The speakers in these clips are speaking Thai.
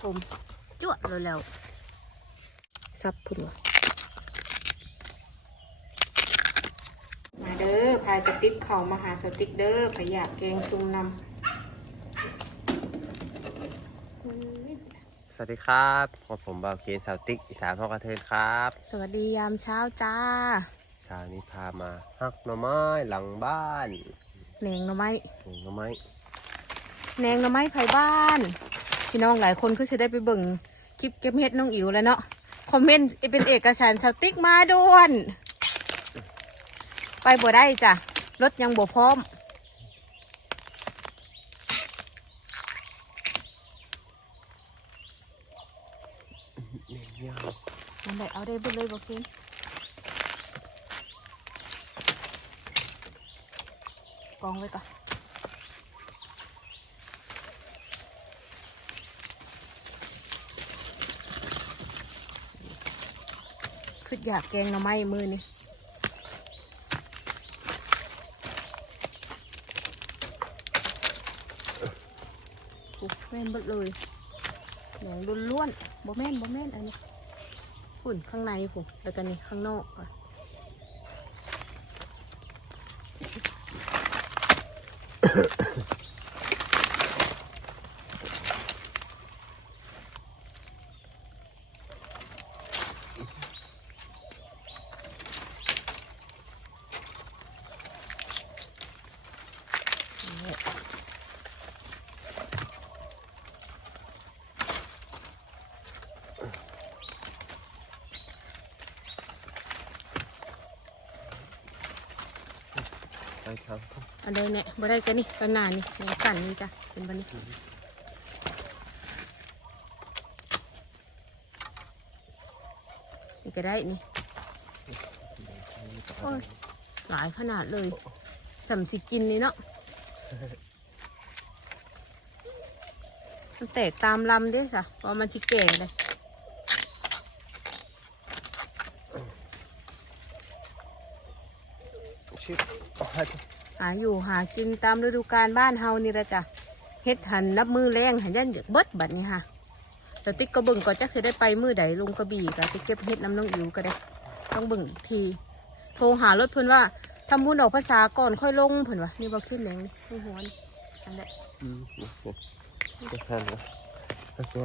คมๆจั่วเลยแล้วซับพุ่นวะมาเด้อพายกระติบเข่ามาหาสติ๊กเด้อพายอยากแกงซุ่มนำอุ้ยสวัสดีครับผมผมบาวเคนสาวติ๊กอีสานพ่อกระเทินครับ สวัสดียามเช้าจ้าเช้านี้พามาฮักหน่อไม้หลังบ้านแหนงหน่อไม้ปลูกหน่อไม้แหนงหน่อไม้ไผ่บ้าน พี่น้องหลายคนก็จะได้ไปเบิ่งคลิปเก็บเฮ็ดน้องอิ๋วแล้วเนาะคอมเมนต์เป็นเอกฉันท์สติ๊กมาด่วนไปบ่ได้จ้ะรถยังบ่พร้อมเนี่ยนั่นแหละเอาได้บิดเลยบอกเคนกองไว้ก่อน คืออยากแกงหน่อไม้มือนี่โอ้แม่นเบิดเลยแหนงล้วนๆบ่แม่นบ่แม่นอันนี้ฝุ่นข้างในผมแล้วกันนี่ข้างนอกก่อน อันใดเนี่ยบ่ได้กันนี่กันหานี่แนสั่นนี่จ้ะเป็นบันนี้นี่ก็ได้นี่โอ้ยหลายขนาดเลยสำสิกินนี่เนาะมันแตกตามลำด้สะพราะมันชิแก่เลย ชิบ หาอยู่หากินตามฤดูกาลบ้านเฮานี่ละจ้ะเฮ็ดหันนับมือแรงหันยันอยากเบิดบัดนี้ค่ะแต่ติ๊กก็เบิ่งก่อนจักสิได้ไปมือใดลงกระบี่ก็ไปเก็บเฮ็ดน้ำน้องอิ๋วก็ได้ ต้องเบิ่งอีกที โทรหารถเพิ่นว่าทำบุญออกภาษาก่อนค่อยลงเพิ่นว่านี่บ่ขึ้นแรงนี่ไม่หัวนี่อันนั้นอืมนี่จะทันเหรอแล้วก็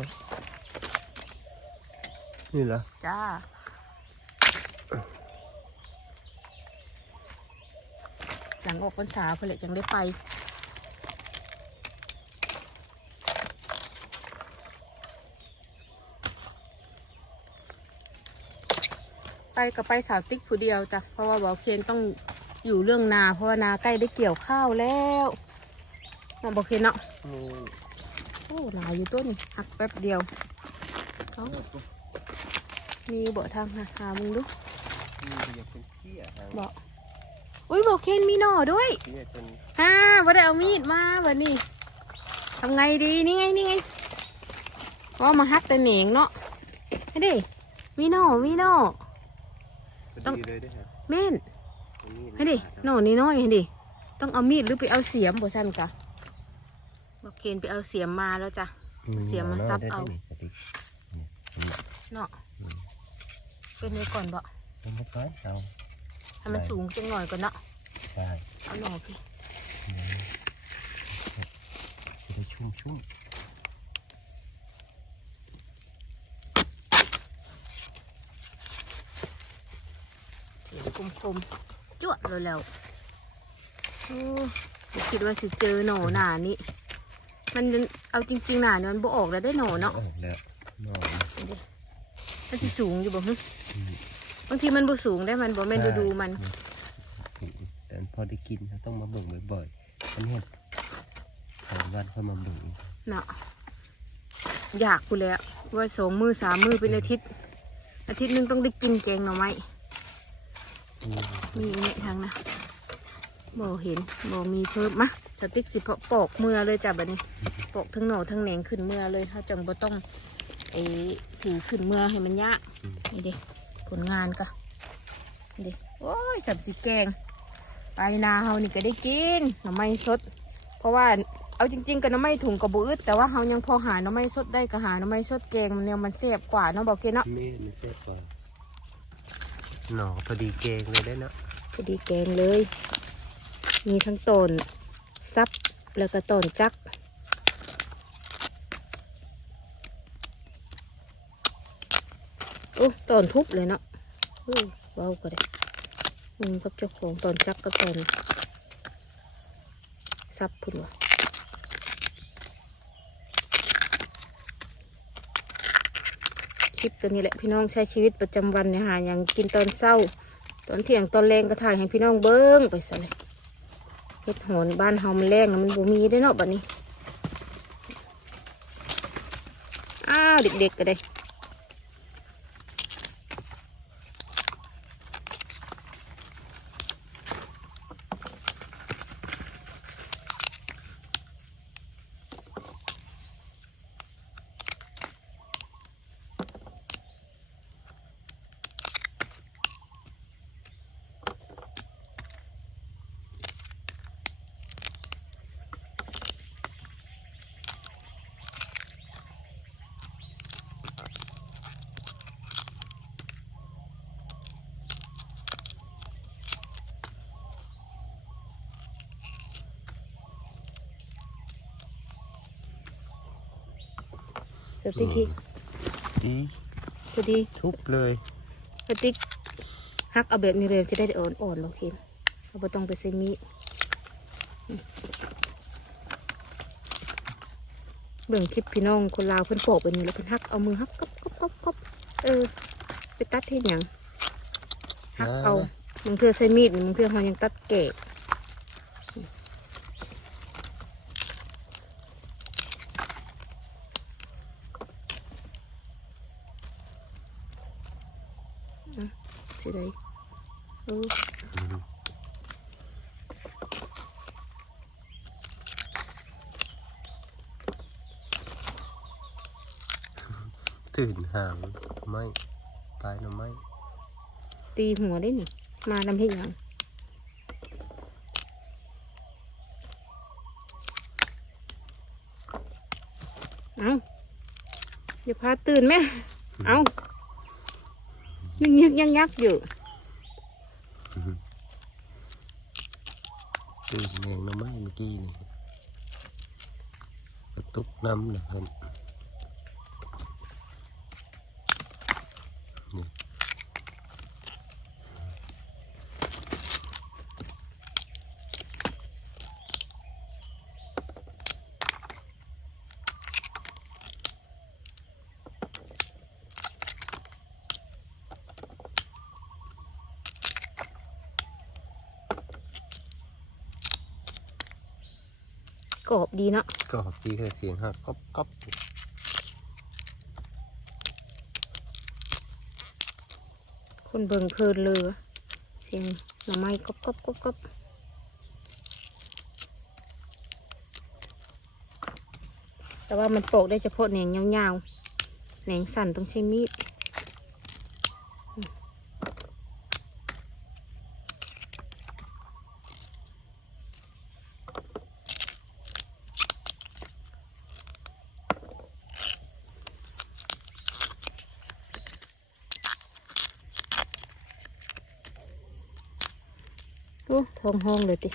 นี่เหรอจ้า หลังออกพรรษาเพิ่นแหละจังได้ไปไปก็ไปสาวติ๊กผู้เดียวจ้ะเพราะว่าบอกเคนต้องอยู่เรื่องนา เพราะว่านาใกล้ได้เกี่ยวข้าวแล้วน้องบอกเคนเนาะนี่โอ้หนาอยู่ต้นหักแป๊บเดียวเอามีเบาะทางหาหามึงดูนี่อยากเป็นเกี้ยทางเบาะ อุ้ยบอกเคนมีหน่อด้วยเกี้ยเป็นฮ่าว่าได้เอามีดมาวันนี้ทำไงดีนี่ไงนี่ไงก็มาฮักแต่เหนียงเนาะให้ดิมีหน่อมีหน่อพอดีเลยได้ฮะเม่นเอามีดให้ดิหน่อนี่น้อยให้ดิต้องเอามีดหรือไปเอาเสียมบ่สั้นกะบอกเคนไปเอาเสียมมาแล้วจ้ะเสียมาซับเอาได้ได้นี่สติ๊กเนาะเป็นไว้ก่อนบ่เป็นเรียบร้อยเอา ให้มันสูงจังหน่อยก่อนเนาะได้เอาหน่อพี่จะได้ชุ่มชุ่มถือคมๆจั่วเลยแล้วโอ้ไม่คิดว่าสิเจอหน่อหนานี่มันเอาจริงๆหนาเนี่ยมันบ่ออกแล้วได้หน่อเนาะออกแล้วนอนมันสิสูงอยู่บ่ฮึ บางทีมันบ่สูงได้มันบ่แม่นดูดูๆมันแต่พอได้กินเราต้องมาเบิ่งบ่อยๆอันนี้สามวันค่อยมาเบิ่งอีกเนาะอยากกูแล้วว่าสองมือสามมือเป็นอาทิตย์ อาทิตย์หนึงต้องได้กินแกงหน่อไม้อืมมีอีกเนี่ยทางนะบ่เห็นบ่มีเพิ่มมะสติ๊กสิเพาะปอกเมื่อเลยจ้ะบัดนี้ปอกทั้งหน่อทั้งแหนงขึ้นเมื่อเลยถ้าจังบ่ต้องไอ้ถือขึ้นเมื่อให้มันยากนี่เด้ ผลงานก็นี่เด้โอ้ยสับสิแกง ไปนาเฮานี่ก็ได้กินหน่อไม้สด เพราะว่าเอาจริงๆกับน้ำไม้ถุงกับบุอึดแต่ว่าเรายังพอหาน้ำไม้สดได้ก็หาน้ำไม้สดแกงมันเนี่ยมันแซ่บกว่าเนาะบอกเกเนาะแม่มันแซ่บกว่าหน่อพอดีเกงเลยได้เนาะพอดีแกงเลย มีทั้งตนซับแล้วก็ตนจัก อ้ตอนทุบเลยเนาะเฮ้ยเว้าก็ได้มึงกับเจ้าของตอนจักกับตอนซับพุ่นวะคลิปตัวนี้แหละพี่น้องใช้ชีวิตประจำวันเนี่ยหาอย่างกินตอนเศร้า ตอนเที่ยงตอนแรงก็ถ่ายให้พี่น้องเบิ้งไปซะเลยเฮ็ดหอนบ้านเฮามันแรงนะมันบ่มีได้เนาะบัดนี้ อ้าวเด็กๆก็ได้ สติ๊กที่ดีพอดีทุบเลยสติ๊กฮักเอาแบบนี้เลยจะได้อ่อนๆโอเคเราไม่ต้องไปใส่มีดอืมเบิ่งคลิปพี่น้องคนลาวเพิ่นโปะเป็นนี่แล้วเพิ่นฮักเอามือฮักก๊อบก๊อบก๊อบก๊อบเออ ไปตัดเห็นหยังฮักเอามึงเพื่อใส่มีดมึงเพื่อเขายังตัดแกะสิได้เออ ตื่นห่างไม่ปลายหน่อไม้ ตีหัวได้นี่ มานำเห็นหยังเอาอย่าพาตื่นแม่ เอายังยึกยังยักอยู่ตื่นแมงน่อไม้เมื่อกี้นี่ตุ๊กน้ำนะครับนี่ ก รอบดีเนาะก็ดีแค่เสียงหักก๊อบก๊อบคนเบิ่งเพลินเลยว่ะเสียงหน่อไม้ก๊อบก๊อบก๊อบก๊อบแต่ว่ามันโปกได้เฉพาะแหนงยาวๆแหนงสั่นต้องใช้มีด โอ้ท้องห้องเลยติ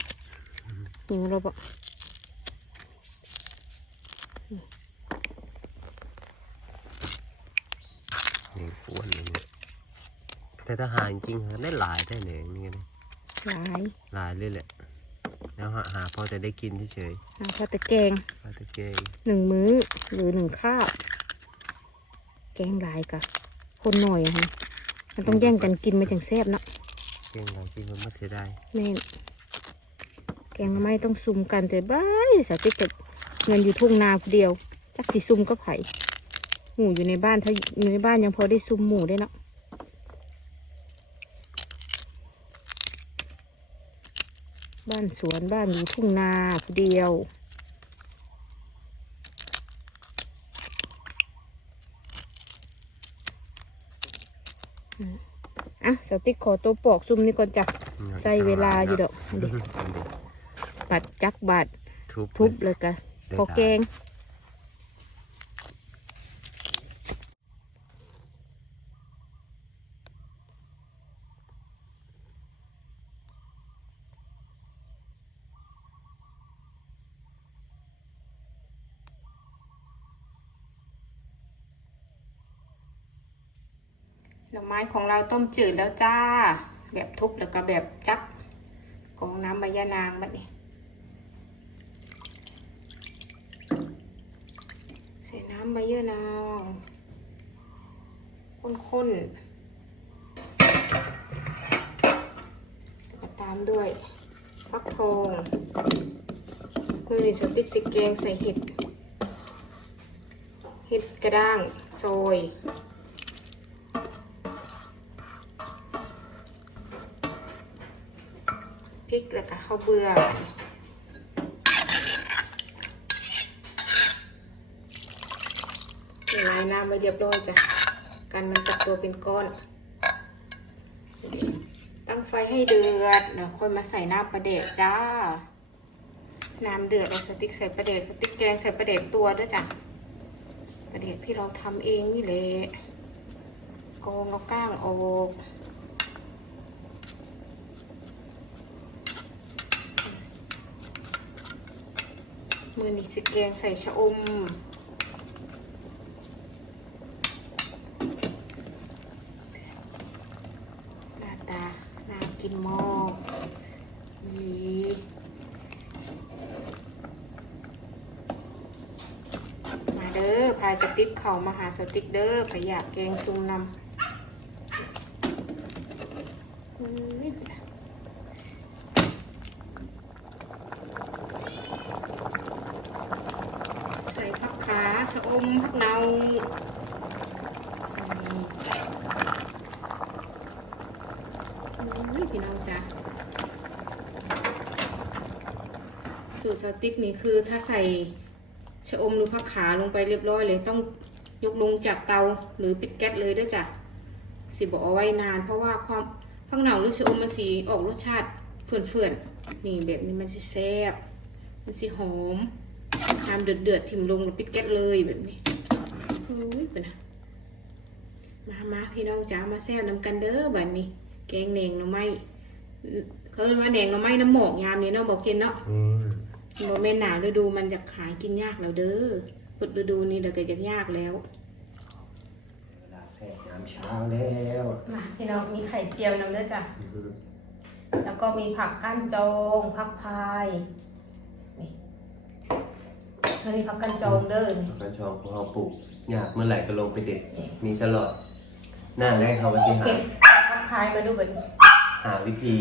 หิวเราบอกนี่อ้วนเลยเนี่ยแต่ถ้าหาจริงๆได้หลายได้เลยนี่นะหลายหลายเลยแหละ แล้วหาหาพอจะได้กินเฉยหาข้าวแต่แกงๆปลาตะเกงหนึ่งมื้อหรือหนึ่งข้าวแกงหลายกะคนหน่อยอะฮะมันต้องแย่งกันกินไม่ถึงแซ่บเนาะ เกงเราที่มันไม่เสียดายแม่นแกงไม่ต้องซุ่มกันแต่บ้ายสาธิตแต่เงินอยู่ทุ่งนาเดียวจักสิซุ่มก็ไผ่หมูอยู่ในบ้านถ้าอยู่ในบ้านยังพอได้ซุ่มหมูได้เนาะบ้านสวนบ้านอยู่ทุ่งนาเดียว อะสาวติ๊กขอตัวปอกซุ่มนี่ก่อนจ้ะใส่เวลาอยู่ดอกอันนี้อันนี้ปัดจักบาดทุบทุบเลยกะพอแกง ของเราต้มจืดแล้วจ้า แบบทุบแล้วก็แบบจักกองน้ำใบยะนางบัดนี้ใส่น้ำใบยะนางข้นๆตามด้วยฟักทองมือนี่สติ๊กสิแกงใส่เห็ด เห็ดกระด้าง ซอย พริกแล้วก็ข้าวเบื่อละลายน้ำไปเรียบร้อยจ้ะ กันมันจับตัวเป็นก้อน ตั้งไฟให้เดือดเดี๋ยวค่อยมาใส่น้ำปลาเดกจ้า น้ำเดือดเอาสติ๊กใส่ปลาเดกสติ๊กแกงใส่ปลาเดกตัวด้วยจ้ะปลาเดกที่เราทำเองนี่แหละกองเอาก้างออก มือนี่สิแกงใส่ชะอม หน้าตา น่ากินมากนี่มาเด้อ พายกระติบเข่ามาหาสติ๊กเด้อพายอยากแกงซุ่มนำอืมนี่เป็นไง ใส่ผักขาชะอมผักเนานี่พี่น้องจ้ะสูตรสติ๊กนี่คือถ้าใส่ชะอมหรือผักขาลงไปเรียบร้อยเลย ต้องยกลงจากเตาหรือปิดแก๊สเลยด้วยจ้ะสิบอกเอาไว้นาน เพราะว่าความผักหนาหรือชะอมมันสีออกรสชาติเฟื่อนๆนี่แบบนี้มันสิแซ่บมันสิหอมน้ำเดือดเดือดๆถิ่มลงแล้วปิดแก๊สเลยแบบนี้ เป็นไงมามาพี่น้องจ๋ามาแซ่บน้ำกันเด้อบัดนี้ แกงแหนงหน่อไม้เขาเอิ้นว่าแหนงหน่อไม้น้ำหมอกยามนี้เนาะบอกเคนเนาะอืมบ่แม่นหนาวฤดูมันจะขายกินยากแล้วเด้อพุดฤดูนี้เดี๋ยวก็จะยากแล้วเวลาแซ่บน้ำเช้าแล้วมาพี่น้องมีไข่เจียวนำเด้อจ้ะ แล้วก็มีผักก้านจองผักพายนี่ เฮ้ยผักก้านจองเด้อนี่กระชองของเราปลูกอยากเมื่อไหร่ก็ลงไปเด็ดมีตลอด หน้าแรกเขาไปที่หาเก็บผักพายมาดูแบบนี้หาวิธี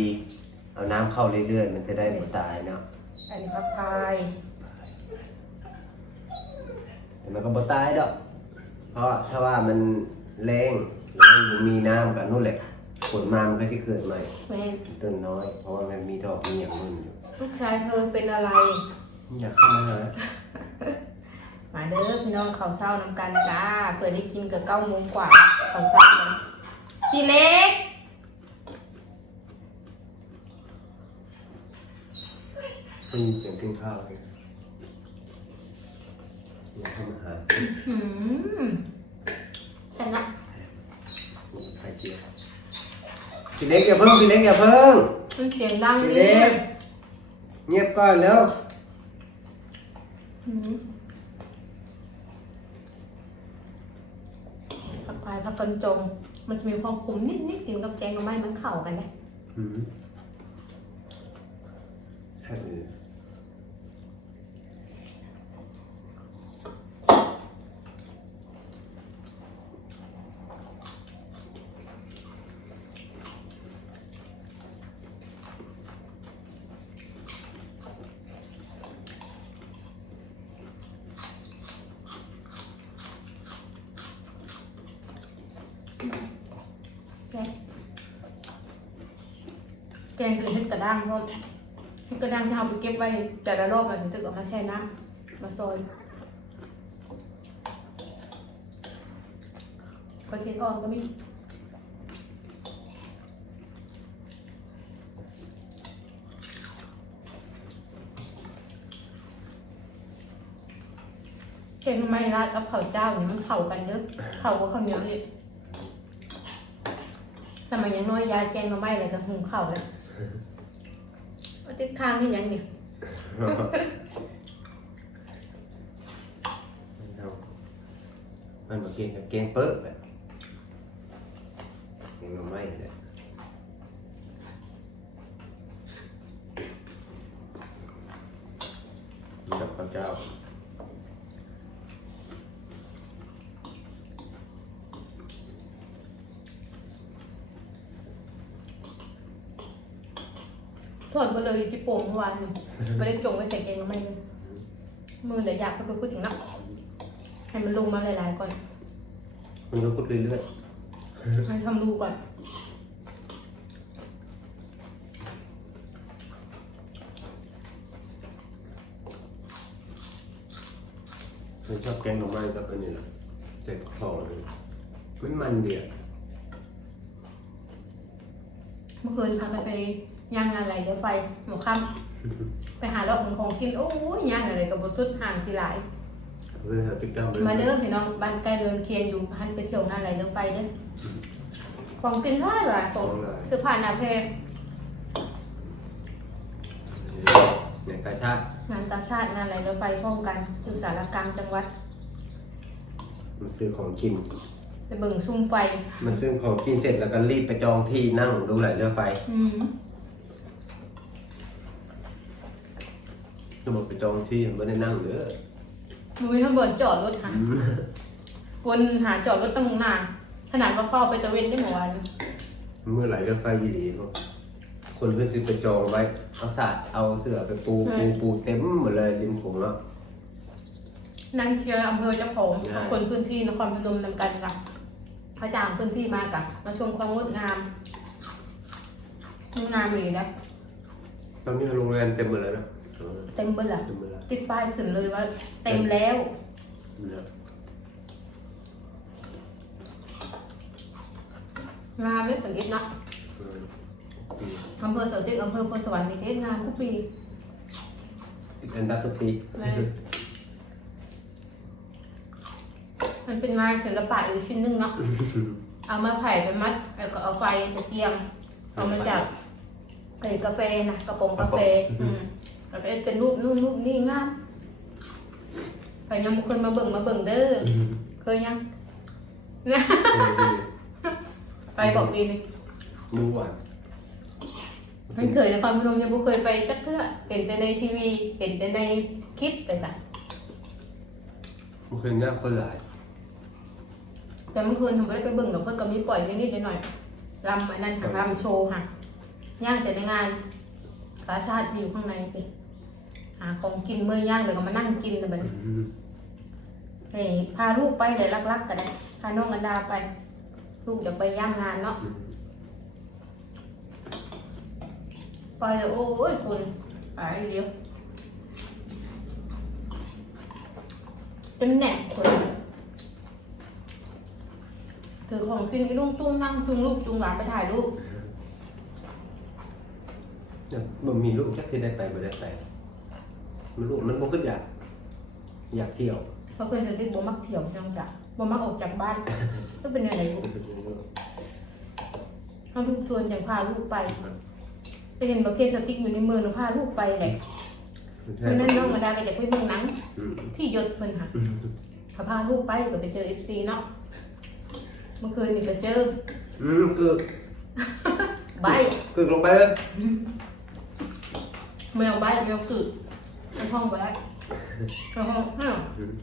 เอาน้ำเข้าเรื่อยๆ มันจะได้ไม่ตายเนาะอันนี้ผักพายแต่มันก็บ่ตายดอก เพราะถ้าว่ามันแรงหรือว่ามันมีน้ำกับนู่นแหละผลมามันก็จะเกิดใหม่ แม่ต้นน้อย เพราะว่ามันมีดอกมีอย่างนู่นอยู่ลูกชายเธอเป็นอะไร อยากเข้ามาหา มาเด้อพี่น้องเขาวเศร้าน้ำกันจ้าเปิดได้กินกับเก้าโมงกว่าเขาวเศร้านะพี่เล็ก ไม่มีเสียงกินข้าวเลยอยากเข้ามาหาหืมแต่เนาะไข่เจียวพี่เล็กอย่าเพิ่งพี่เล็กอย่าเพิ่งมันเสียงดังพี่เลเล็ยกเงียบก่อนแล้ว หืมผักพายผักกั นจง มันจะมีความขมนิดๆกินกับแกงหน่อไม้มันเข้ากันนะอืมใช่เลย แกงคือเห็ดกระด้างเพราะเห็ดกระด้างที่เราไปเก็บไว้แต่ละรอบมันถึงเอามาแช่น้ำมาซอยก็เช็ดอ่อกก็มีเช่นไม่ราดกับข้าวเจ้าเนี่ยมันเข้ากันเด้อเข้ากับข้าวเหนียวนี่สมัยยังน้อยยายแกงหน่อไม้อะไรก็หุงข้าวแล้ว ติดค้างที่ยังเนี่ยมันมากินกับเกงเปิ๊บแบบเกงหน่อไม้เลยมีกับข้าวเจ้า ทอดมาเลยที่โป่งเมื่อวานนี่ไม่ได้จงไว้ใส่แกงหน่อไม้เลยมือแต่อยากไปพูดถึงนักให้มันลงมาหลายๆก่อน มันก็พูดเรื่อยให้ทำดูก่อนๆมันชอบแกงหน่อไม้กับอันนี้แหละเสร็จคอเลยมันมันเดียวเมื่อคืนพากันไป ย่างงานไหลเรือไฟหัวค่ำไปหาเลาะมันของกินโอ้ยย่างอะไรกับบสุดห่างสิหลาย เรื่องหาติ๊กต็อกเลยมาเริ่มพี่น้องบ้านใกล้เรือนเคียงอยู่พันไปเที่ยวงานไหลเรือไฟเด้อของกินได้ว่ะของเสื้อผ้าหนาเพเนี่ยกระชากงานตาชาติงานไหลเรือไฟพร้อมกันอยู่สารกลางจังหวัด มันซื้อของกินไปเบิ่งซุ่มไฟ มันซื้อของกินเสร็จแล้วก็รีบไปจองที่นั่งดูไหลเรือไฟ อืม จะบอกไปจองที่ไม่ได้นั่งเด้อมึงไม่ทำบ่นจอดรถหาอืมวนหาจอดรถตั้งนานขนาดว่าเข้าไปตะเวนได้เมื่อวานเมื่อไหลเรือไฟยีดีเนาะคนเพื่อนซื้อไปจองไว้เอาสาดเอาเสือไปปูปูปูเต็มหมดเลยริมโขงแล้วนั่งเชียร์อำเภอเจ้าของใช่คนพื้นที่นครพนมนำกันค่ะพระจางพื้นที่มากับมาชมความงดงามงดงามอีกแล้วตอนนี้โรงแรมเต็มหมดแล้วนะ เออเต็มเบิ้ลละเต็มหมดแล้วติดป้ายขึ้นเลยว่า เต็มแล้วเนี่ยงามไม่ถึงอิดเนาะเอออืมอำเภอเสาจิกอำเภอพลสวรรค์มีเทศงานทุกปีอีกอันดับทุกปีเลยมันเป็นงานศิลปะอีกชิ้นหนึงเนาะ เอามาไผ่ไปมัด แล้วก็เอาไฟตะเกียงเอามาจากไอ้กาแฟนะกระป๋องกาแฟอืม กาแฟเป็นรูปนู่นรูปนี่งามไปยังบุคคลมาเบิ่งมาเบิ่งเด้ออืมเคยยัง เออดีไปบอกปีนึงรู้ว่ามันเคยในความพนมยังบุเคยไปจักเทื่อเห็นแต่ในทีวีเห็นแต่ในคลิปไปจ้ะมันเคยงามก็หลายแต่เมื่อคืนทำไม่ได้ไปเบิ่งกับเพื่อนก็มีปล่อยนิดๆหน่อยๆรำอันนั้นค่ะรำโชว์ค่ะย่างแต่ในงานกาชาติอยู่ข้างในไป หาของกินเมื่อย่างเดี๋ยวก็มานั่งกินแต่บัดนี้อืมเฮ้ยพาลูกไปเลยลักๆก็ได้พาน้องอันดาไป ลูกอยากไปย่างงานเนาะอืมไปเลยโอ้ยคนไปเดียวเป็นแหน่คนถือของกินที่ลุงตุ้งนั่งจุงลูกจุงหลานไปถ่ายรูปเนี่ยมันมีลูกจักที่ได้ไปไม่ได้ไป มันลูกมันบ่ขึ้นอยากอยากเที่ยวเพราะเพื่อนจะที่บ่มักเที่ยวจังจ้ะบ่มักออกจากบ้านก็เป็นอะไรลูกเอาลูกชวนอย่างพาลูกไปไปเห็นบักเก็ตสติ๊กอยู่ในมือหนูพาลูกไปแหละเพราะนั้นน้องมาดาก็จะไปเบิ่งหนังอืมที่ยศเพิ่นค่ะเขาพาลูกไปก็ไปเจอเอฟซีเนาะเมื่อคืนนี่ก็เจออืมคือใบคือลงไปเลยแมวใบแมวกึก ในห้องไปแล้วในห้องห้าวอืม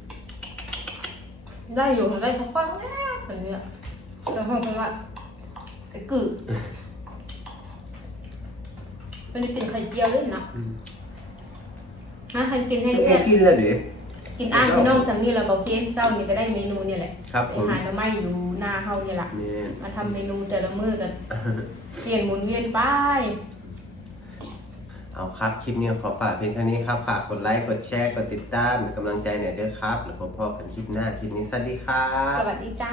ได้อยู่มันได้ทั้งฟังแล้วแบบนี้ในห้องเป็นว่าไอ้กึกเป็นกินไข่เจียวด้วยนะอืมฮะใครกินให้เอ๊ะเพื่อนกินแล้วดิกินอ้างพี่น้องสังนี่เราบอกเค้เจ้านี่ก็ได้เมนูเนี่ยแหละครับไปผมหาหน่อไม้อยู่หนาเฮาเนี่ยแหละนี่มาทำเมนูแต่ละมื้อกันเปลี่ยนหมุนเวียนไป เอาครับ คลิปนี้ขอฝากเพียงเท่านี้ครับฝากกดไลค์ กดแชร์ กดติดตามเป็นกำลังใจหน่อยด้วยครับ แล้วพบกันคลิปหน้า คลิปนี้สวัสดีครับ สวัสดีจ้า